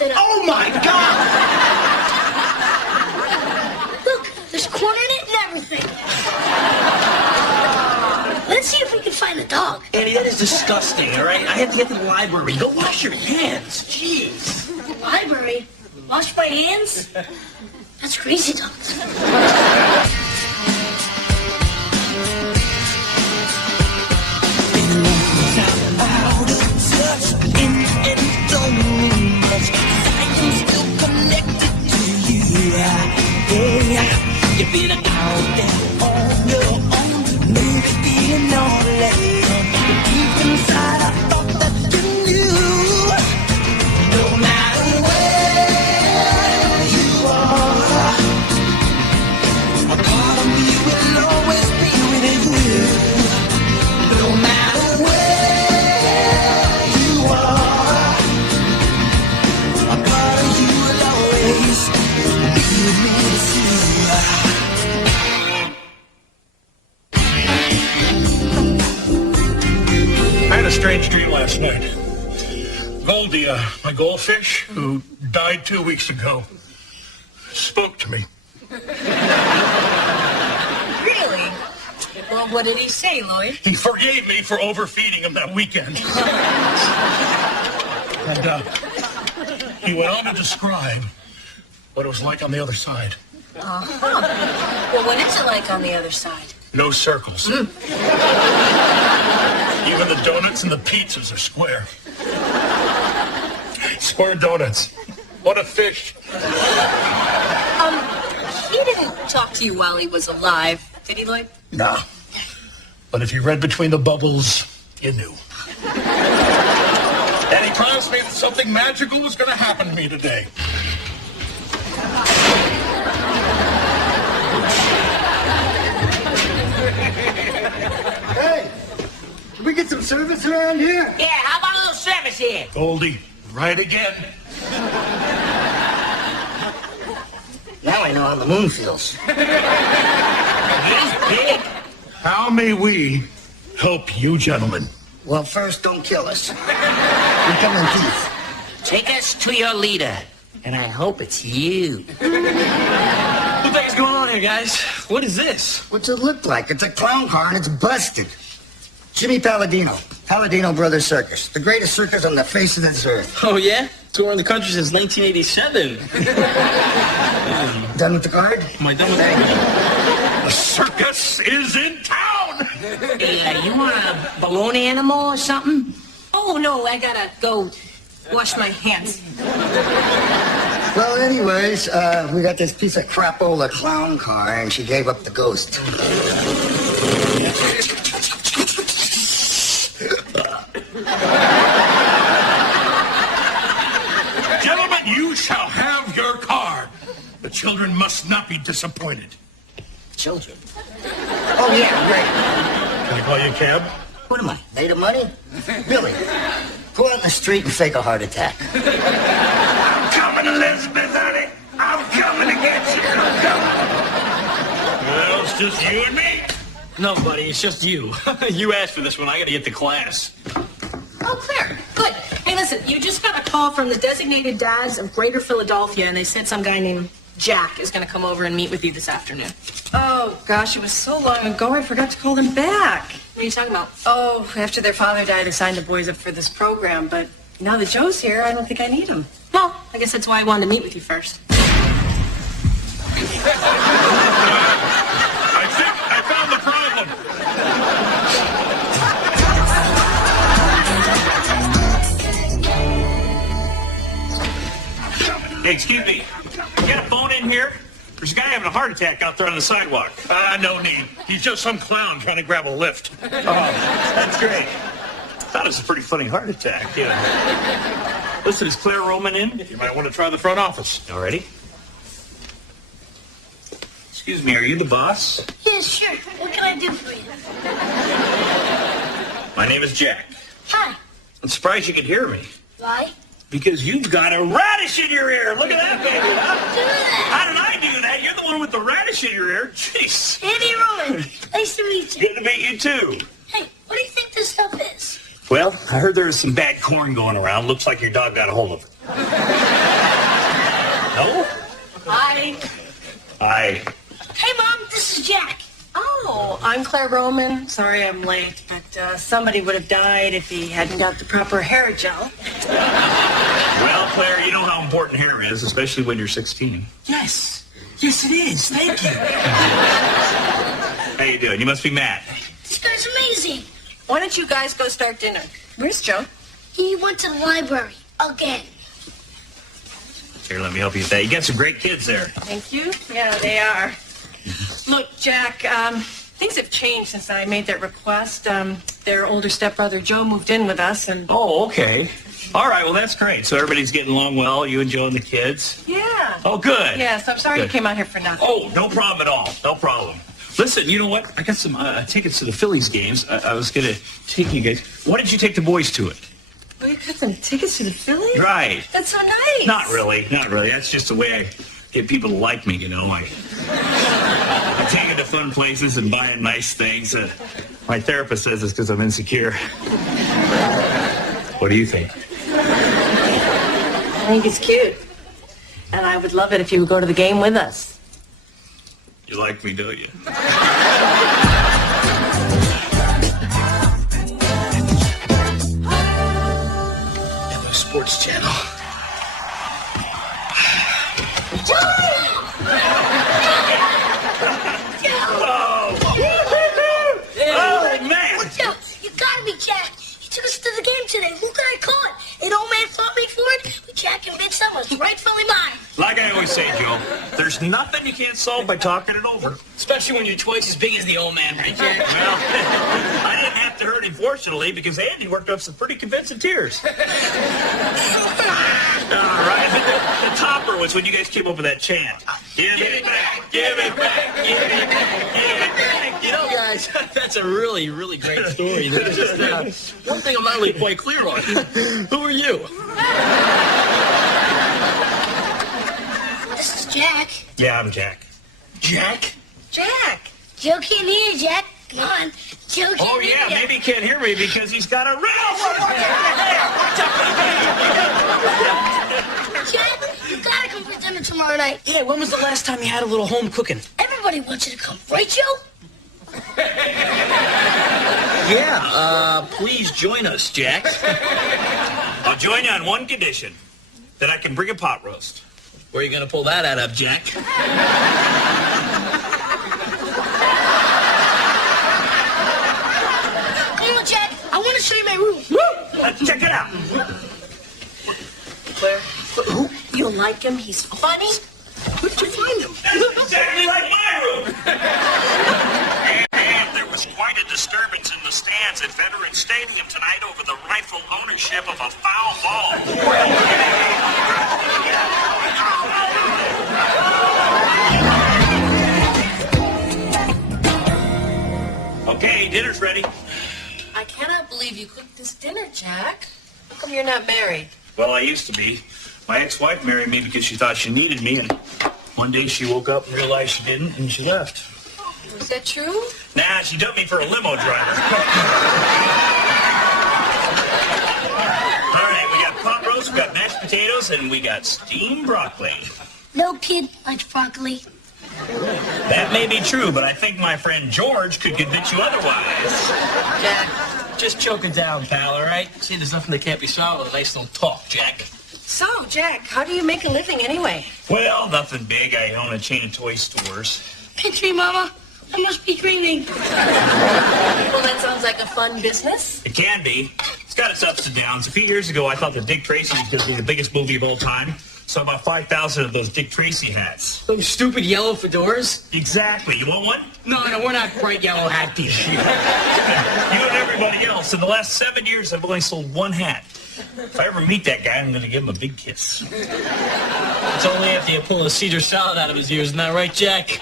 it up. Oh, my God! Look, there's corn in it and everything. Let's see if we can find the dog. Andy, that is disgusting, all right? I have to get to the library. Go wash your hands. Jeez. The library? Wash my hands? That's crazy talk. You've been out there on your own, maybe being lonely. Deep inside, I thought that you knew. No matter where you are, a part of me will always be with you. No matter where you are, a part of you will always be with me too. I had a strange dream last night. Goldie, my goldfish, who died 2 weeks ago, spoke to me. Really? Well, what did he say, Lloyd? He forgave me for overfeeding him that weekend. And he went on to describe what it was like on the other side. Uh-huh. Well, what is it like on the other side? No circles. Even the donuts and the pizzas are square. Square donuts. What a fish. He didn't talk to you while he was alive, did he, Lloyd? No. But if you read between the bubbles, you knew. And he promised me that something magical was going to happen to me today. Hey, can we get some service around here? Yeah, how about a little service here? Goldie, right again. Now I know how the moon feels. He's big. How may we help you, gentlemen? Well, first, don't kill us. We're coming thief. Take us to your leader. And I hope it's you. What the heck's going on here, guys? What is this? What's it look like? It's a clown car and it's busted. Jimmy Palladino. Palladino Brothers Circus. The greatest circus on the face of this earth. Oh, yeah? Touring the country since 1987. Done with the card? Am I done with that? The circus is in town! Hey, you want a balloon animal or something? Oh, no, I gotta go wash my hands. Well, anyways, we got this piece of crapola clown car and she gave up the ghost. Gentlemen, you shall have your car. The children must not be disappointed. Children? Oh, yeah, great. Can I call you a cab? What am I, made of money? Billy, go out in the street and fake a heart attack. I'm coming, Elizabeth, honey. I'm coming to get you. I'm coming. Well, it's just you and me. No, buddy, it's just you. You asked for this one. I gotta get to class. Oh, clear. Good. Hey, listen, you just got a call from the designated dads of Greater Philadelphia, and they said some guy named Jack is going to come over and meet with you this afternoon. Oh, gosh, it was so long ago, I forgot to call them back. What are you talking about? Oh, after their father died, I signed the boys up for this program, but now that Joe's here, I don't think I need him. Well, I guess that's why I wanted to meet with you first. I think I found the problem. Hey, excuse me. You got a phone in here? There's a guy having a heart attack out there on the sidewalk. No need. He's just some clown trying to grab a lift. Oh, that's great. That was a pretty funny heart attack, yeah. Listen, is Claire Roman in? You might want to try the front office. Already? Excuse me, are you the boss? Yeah, sure. What can I do for you? My name is Jack. Hi. I'm surprised you could hear me. Why? Because you've got a radish in your ear. Look at that, baby. Huh? Do that. How did I do that? You're the one with the radish in your ear. Jeez. Andy Rowan. Nice to meet you. Good to meet you, too. Hey, what do you think this stuff is? Well, I heard there was some bad corn going around. Looks like your dog got a hold of it. No? Hi. Hi. Hey, Mom, this is Jack. Oh, I'm Claire Roman. Sorry I'm late, but somebody would have died if he hadn't got the proper hair gel. Well, Claire, you know how important hair is, especially when you're 16. Yes. Yes, it is. Thank you. How you doing? You must be Matt. This guy's amazing. Why don't you guys go start dinner? Where's Joe? He went to the library again. Here, let me help you with that. You got some great kids there. Thank you. Yeah, they are. Look, Jack, things have changed since I made that request. Their older stepbrother, Joe, moved in with us, and... Oh, okay. All right, well, that's great. So everybody's getting along well, you and Joe and the kids? Yeah. Oh, good. Yes, I'm sorry Good. you came out here for nothing. Oh, no problem at all. No problem. Listen, you know what? I got some tickets to the Phillies games. I was going to take you guys. Why did you take the boys to it? Well, you got some tickets to the Phillies? Right. That's so nice. Not really. Not really. That's just the way I get people to like me, you know. I take them to fun places and buying nice things. My therapist says it's because I'm insecure. What do you think? I think it's cute. And I would love it if you would go to the game with us. You like me, don't you? Sports Channel. Oh, man! Joe, you gotta be Jack. He took us to the game today. Who could I call it? An old man fought me for it. We Jack and Vince was rightfully mine. Like I always say, Joe, there's nothing you can't solve by talking it over. Especially when you're twice as big as the old man, right, Jack? Well, I didn't have to hurt him, fortunately, because Andy worked up some pretty convincing tears. All right. The topper was when you guys came up with that chant. Give it back, give it back, give it back, give it back. You know, guys, that's a really, really great story. There's just one thing I'm not really quite clear on. Who are you? This is Jack. Yeah, I'm Jack. Jack? Jack! Joe can't hear you, Jack. Come on. Joe can't Oh, hear yeah, you. maybe he can't hear me because he's got a Jack, you gotta come for dinner tomorrow night. Yeah, when was the last time you had a little home cooking? Everybody wants you to come, right, Joe? Yeah, please join us, Jack. I'll join you on one condition, that I can bring a pot roast. Where are you going to pull that out of, Jack? Come on, Jack. I want to show you my room. Let's check it out. Claire, you'll like him. He's funny. Where'd you find him? Exactly like my room. And there was quite a disturbance in the stands at Veterans Stadium tonight over the rightful ownership of a foul ball. Okay, dinner's ready. I cannot believe you cooked this dinner, Jack. How come you're not married? Well, I used to be. My ex-wife married me because she thought she needed me, and one day she woke up and realized she didn't, and she left. Is that true? Nah, she dumped me for a limo driver. All right, we got pot roast, we got mashed potatoes, and we got steamed broccoli. No kid likes broccoli. That may be true, but I think my friend George could convince you otherwise. Jack, just choke it down, pal, all right? See, there's nothing that can't be solved with a nice little talk, Jack. So, Jack, how do you make a living anyway? Well, nothing big. I own a chain of toy stores. Country, Mama. I must be dreaming. Well, that sounds like a fun business. It can be. It's got its ups and downs. A few years ago, I thought that Dick Tracy was going to be the biggest movie of all time. So I bought 5,000 of those Dick Tracy hats. Those stupid yellow fedoras? Exactly. You want one? No, we're not bright yellow hat people. You and everybody else. In the last 7 years, I've only sold one hat. If I ever meet that guy, I'm going to give him a big kiss. It's only after you pull a Caesar salad out of his ears, isn't that right, Jack?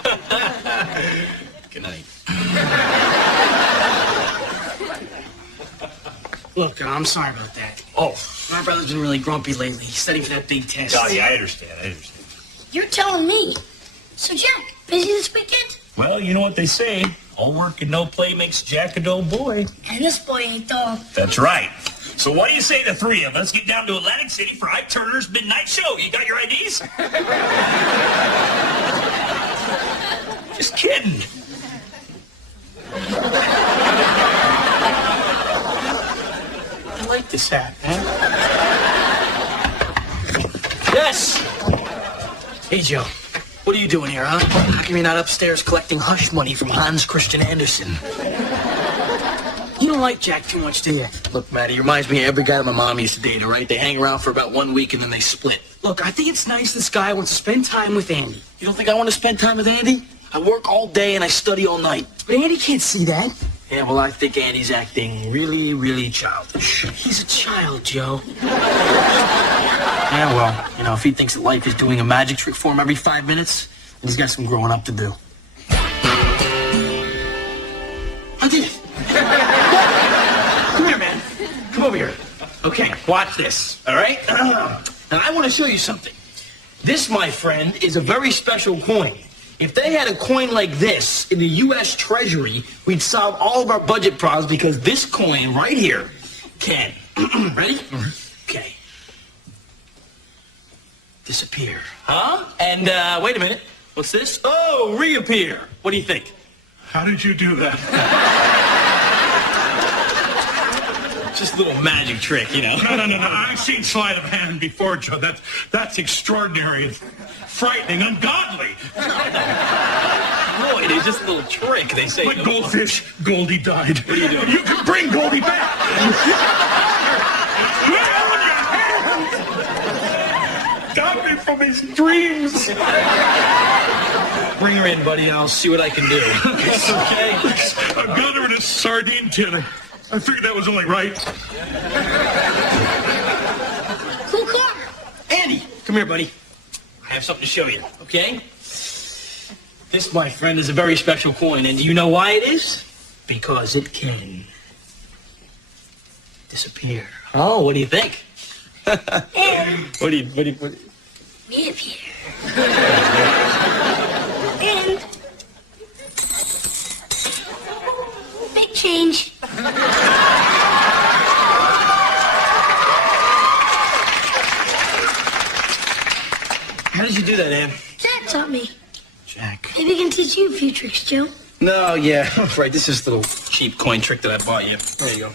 Good night. Look, I'm sorry about that. Oh. My brother's been really grumpy lately. He's studying for that big test. Oh, yeah, I understand. You're telling me. So, Jack, busy this weekend? Well, you know what they say. All work and no play makes Jack a dull boy. And this boy ain't dull. That's right. So what do you say the three of us get down to Atlantic City for Ike Turner's midnight show? You got your IDs? Just kidding. I like this hat, man. Yes! Hey, Joe. What are you doing here, huh? How come you're not upstairs collecting hush money from Hans Christian Andersen? You don't like Jack too much, do you? Look, Matty, he reminds me of every guy that my mom used to date, all right? They hang around for about 1 week and then they split. Look, I think it's nice this guy wants to spend time with Andy. You don't think I want to spend time with Andy? I work all day and I study all night. But Andy can't see that. Yeah, well, I think Andy's acting really, really childish. He's a child, Joe. Yeah, well, you know, if he thinks that life is doing a magic trick for him every 5 minutes, then he's got some growing up to do. I did it. Come here, man. Come over here. Okay, watch this, all right? Now, I want to show you something. This, my friend, is a very special coin. If they had a coin like this in the U.S. Treasury, we'd solve all of our budget problems because this coin right here can. Ready? Okay. Disappear. Huh? And, wait a minute. What's this? Oh, reappear. What do you think? How did you do that? Just a little magic trick, you know. No. I've seen sleight of hand before, Joe. That's extraordinary. It's frightening, ungodly. No, it is just a little trick, they say. But Goldfish, Goldie died. What are you doing? You can bring Goldie back. Stop me from his dreams. Bring her in, buddy, and I'll see what I can do. Okay? I got her in a sardine tin. I figured that was only right. Cool car. Andy, come here, buddy. I have something to show you, okay? This, my friend, is a very special coin, and you know why it is? Because it can disappear. Oh, what do you think? And What do you... reappear. And big change. How did you do that, Ann? Jack taught me. Jack. Maybe I can teach you a few tricks, Joe. No, yeah, right. This is the little cheap coin trick that I bought you. There you go.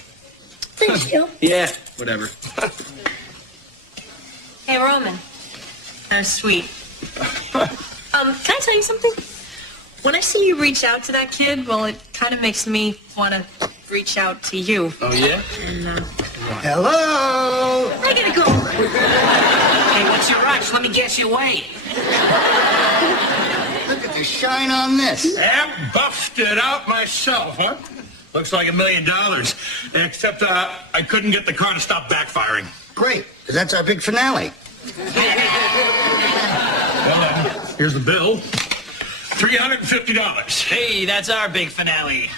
Thanks, Joe. Yeah, whatever. Hey, Roman. That's sweet. Can I tell you something? When I see you reach out to that kid, well, it kind of makes me want to reach out to you. Oh, yeah? And, Hello? I gotta go. Hey, what's your rush? Let me guess your way. Look at the shine on this. Yeah, buffed it out myself, huh? Looks like $1 million. Except I couldn't get the car to stop backfiring. Great, 'cause that's our big finale. Well, here's the bill. $350. Hey, that's our big finale.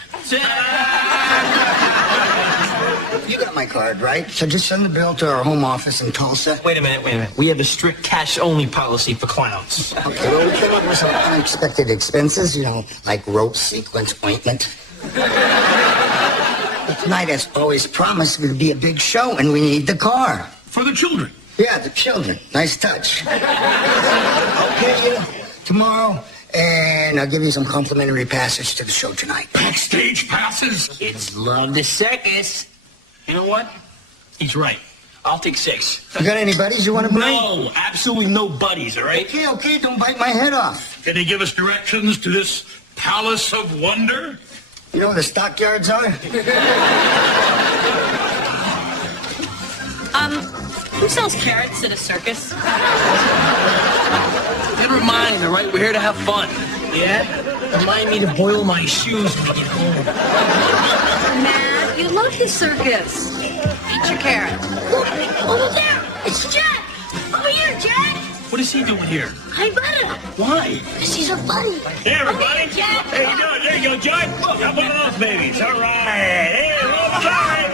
You got my card, right? So just send the bill to our home office in Tulsa. Wait a minute. We have a strict cash-only policy for clowns. Okay, well, we came up with some unexpected expenses, you know, like rope sequence ointment. But tonight, as always promised, will be a big show, and we need the car. For the children. Yeah, the children. Nice touch. I'll pay you tomorrow, and I'll give you some complimentary passes to the show tonight. Backstage passes. Kids love the circus. You know what? He's right. I'll take 6. You got any buddies you want to bring? No, absolutely no buddies, all right? Okay, don't bite my head off. Can they give us directions to this palace of wonder? You know where the stockyards are? Who sells carrots at a circus? Never mind, all right? We're here to have fun. Yeah? Remind me to boil my shoes when I get home. Matt, you love the circus. Eat your carrot. Look, over there. It's Jack. Over here, Jack. What is he doing here? I better. Why? Because he's a buddy. Hey, everybody. Over here, Jack. How you doing? There you go, Jack. Look, got one of those babies. All right. Hey, all right.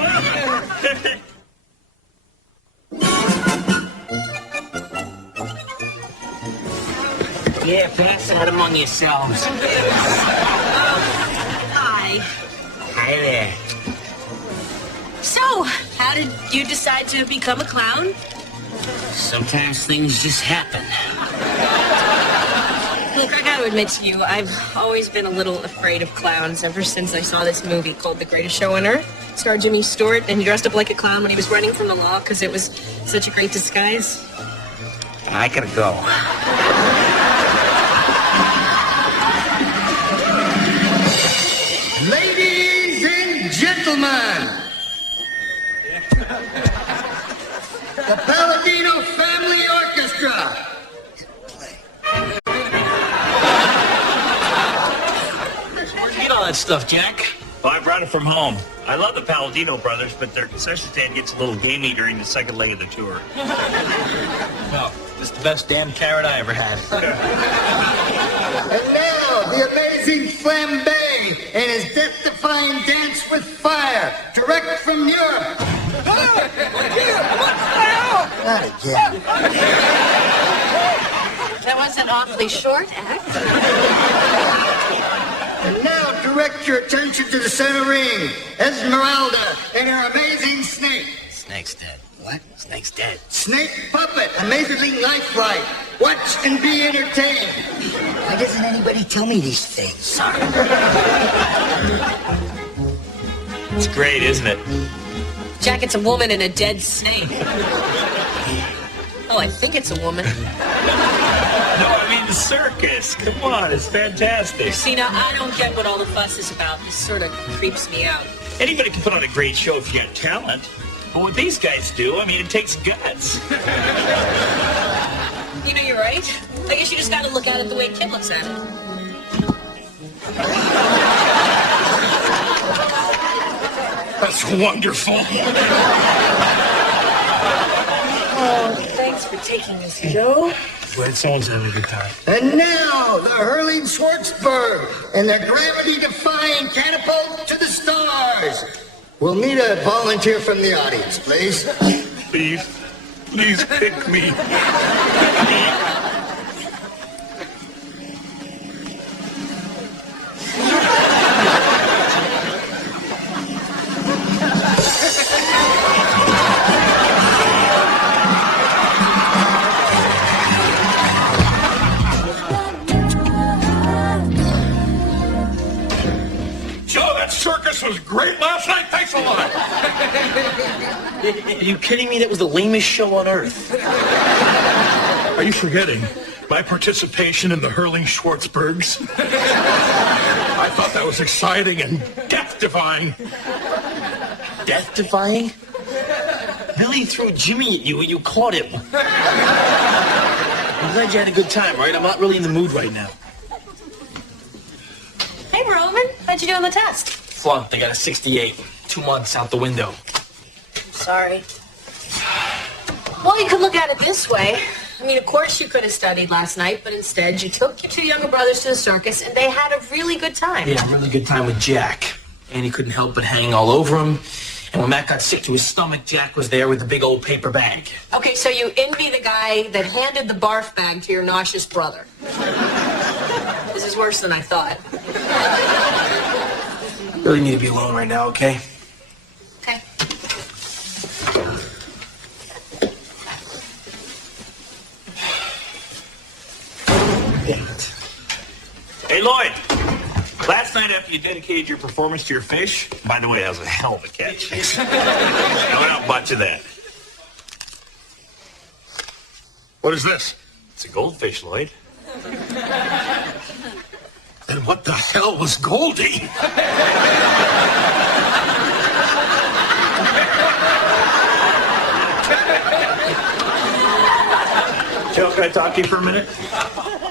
Yeah, pass that among yourselves. Hi. Hi there. So, how how did you decide to become a clown? Sometimes things just happen. Look, I gotta admit to you, I've always been a little afraid of clowns ever since I saw this movie called The Greatest Show on Earth. It starred Jimmy Stewart, and he dressed up like a clown when he was running from the law because it was such a great disguise. I gotta go. Ladies and gentlemen, the Palladino Family Orchestra. Where'd you get all that stuff, Jack? Well, I brought it from home. I love the Palladino brothers, but their concession stand gets a little gamey during the second leg of the tour. No, it's the best damn carrot I ever had. And now, the amazing Flambe and his death-defying dance with fire, direct from Europe. Not again. That was an awfully short act. And now, direct your attention to the center ring, Esmeralda and her amazing snake. Snake's dead. What? Snake's dead. Snake puppet, amazingly lifelike. Watch and be entertained. Why doesn't anybody tell me these things? It's great, isn't it? Jack, it's a woman and a dead snake. Oh, I think it's a woman. No, I mean the circus. Come on, it's fantastic. See, now, I don't get what all the fuss is about. This sort of creeps me out. Anybody can put on a great show if you got talent. But what these guys do, I mean, it takes guts. You know, you're right. I guess you just gotta look at it the way a kid looks at it. That's wonderful. Oh, thanks for taking this, Joe. Glad someone's having a good time. And now, the hurling Schwartzberg and their gravity-defying catapult to the stars. We'll need a volunteer from the audience, please. Please pick me. Joe, that circus was great last night. Thanks a lot. Are you kidding me? That was the lamest show on earth. Are you forgetting my participation in the hurling Schwartzbergs? I thought that was exciting and death-defying. Death-defying? Billy threw Jimmy at you and you caught him. I'm glad you had a good time, right? I'm not really in the mood right now. Hey, Roman. How'd you do on the test? Flunked. I got a 68. 2 months out the window. Sorry. Well, you could look at it this way. I mean, of course you could have studied last night, but instead you took your two younger brothers to the circus, and they had a really good time. Yeah, really good time with Jack. And he couldn't help but hang all over him. And when Matt got sick to his stomach, Jack was there with a big old paper bag. Okay, so you envy the guy that handed the barf bag to your nauseous brother. This is worse than I thought. Really need to be alone right now, okay? Okay. Damn it. Hey, Lloyd. Last night after you dedicated your performance to your fish, by the way, that was a hell of a catch. I went out and bought you that. What is this? It's a goldfish, Lloyd. And what the hell was Goldie? Joe, can I talk to you for a minute?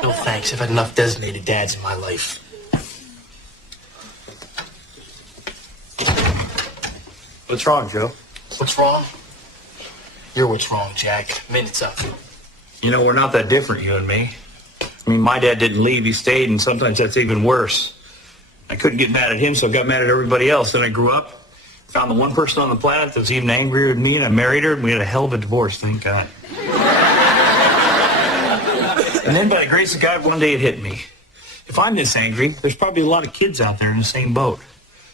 No thanks. I've had enough designated dads in my life. What's wrong, Joe? What's wrong? You're what's wrong, Jack. Minutes up. You know, we're not that different, you and me. I mean, my dad didn't leave, he stayed, and sometimes that's even worse. I couldn't get mad at him, so I got mad at everybody else. Then I grew up, found the one person on the planet that was even angrier than me, and I married her, and we had a hell of a divorce, thank God. And then by the grace of God, one day it hit me. If I'm this angry, there's probably a lot of kids out there in the same boat.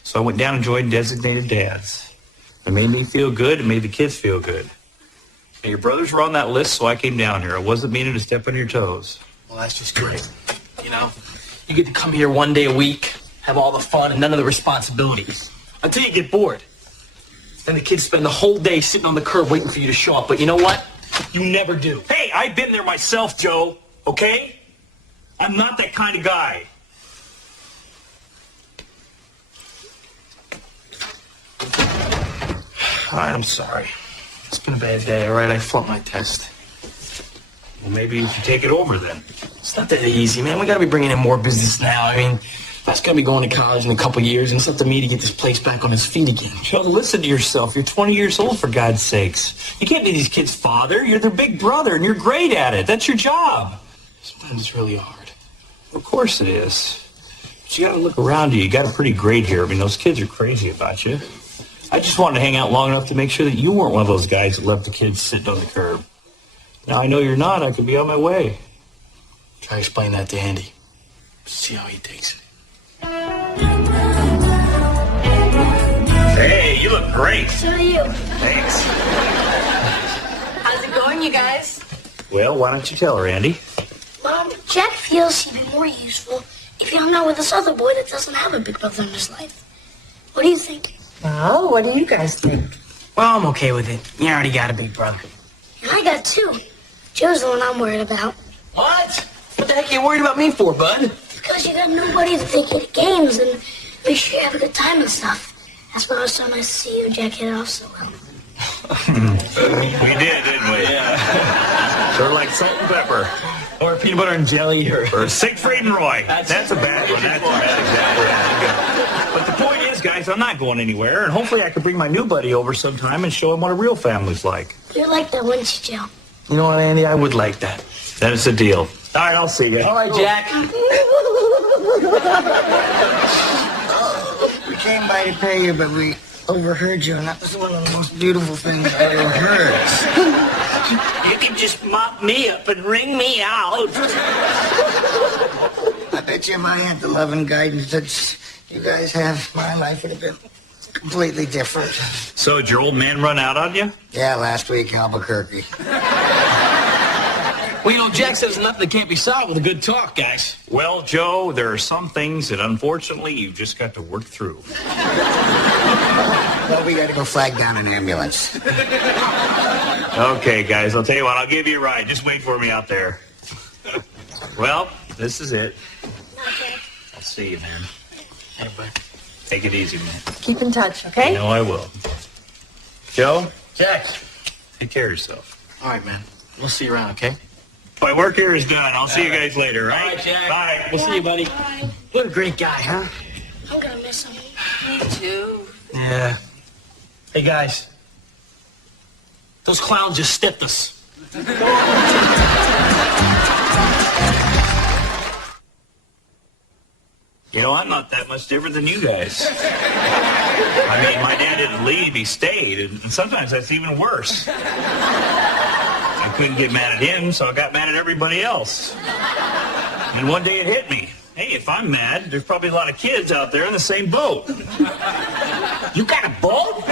So I went down and joined Designated Dads. It made me feel good. It made the kids feel good. And your brothers were on that list, so I came down here. I wasn't meaning to step on your toes. Well, that's just great. You know, you get to come here one day a week, have all the fun and none of the responsibilities. Until you get bored. Then the kids spend the whole day sitting on the curb waiting for you to show up. But you know what? You never do. Hey, I've been there myself, Joe. Okay? I'm not that kind of guy. I'm sorry. It's been a bad day, all right? I flunked my test. Well, maybe you should take it over then. It's not that easy, man. We gotta be bringing in more business now. I mean, Pat's gonna be going to college in a couple years, and it's up to me to get this place back on its feet again. Joe, listen to yourself. You're 20 years old, for God's sakes. You can't be these kids' father. You're their big brother, and you're great at it. That's your job. Sometimes it's really hard. Of course it is. But you gotta look around you. You got it pretty great here. I mean, those kids are crazy about you. I just wanted to hang out long enough to make sure that you weren't one of those guys that left the kids sitting on the curb. Now I know you're not. I could be on my way. Try to explain that to Andy. See how he takes it. Hey, you look great. So do you. Thanks. How's it going, you guys? Well, why don't you tell her, Andy? Jack feels he'd be more useful if he hung out with this other boy that doesn't have a big brother in his life. What do you think? Well, what do you guys think? Well, I'm okay with it. You already got a big brother. And I got two. Joe's the one I'm worried about. What? What the heck are you worried about me for, bud? Because you got nobody to take you to games and make sure you have a good time and stuff. That's why I was so nice to see you and Jack hit it off so well. We did, didn't we? Yeah. Sort of like salt and pepper. Or peanut butter and jelly, Or Siegfried and Roy. That's a bad one. That's a bad example. But the point is, guys, I'm not going anywhere, and hopefully I can bring my new buddy over sometime and show him what a real family's like. You'd like that, wouldn't you, Joe? You know what, Andy? I would like that. Then it's a deal. All right, I'll see you. All right, Jack. We came by to pay you, but we overheard you, and that was one of the most beautiful things I ever heard. You can just mop me up and wring me out. I bet you if I had the love and guidance that you guys have, my life would have been completely different. So, did your old man run out on you? Yeah, last week in Albuquerque. Well, you know, Jack says nothing that can't be solved with a good talk, guys. Well, Joe, there are some things that, unfortunately, you've just got to work through. Well, we got to go flag down an ambulance. Okay, guys, I'll tell you what, I'll give you a ride. Just wait for me out there. Well, this is it. Okay. I'll see you, man. Hey, bud. Take it easy, man. Keep in touch, okay? You know I will. Joe, Jack. take care of yourself. All right, man. We'll see you around, okay? My work here is done. I'll see you guys later, right? All right, Jack. Bye. We'll see you, buddy. Bye. What a great guy, huh? I'm gonna miss him. Me too. Yeah. Hey, guys. Those clowns just stepped us. You know, I'm not that much different than you guys. I mean, my dad didn't leave, he stayed, and sometimes that's even worse. I couldn't get mad at him, so I got mad at everybody else. And one day it hit me. Hey, if I'm mad, there's probably a lot of kids out there in the same boat. You got a boat?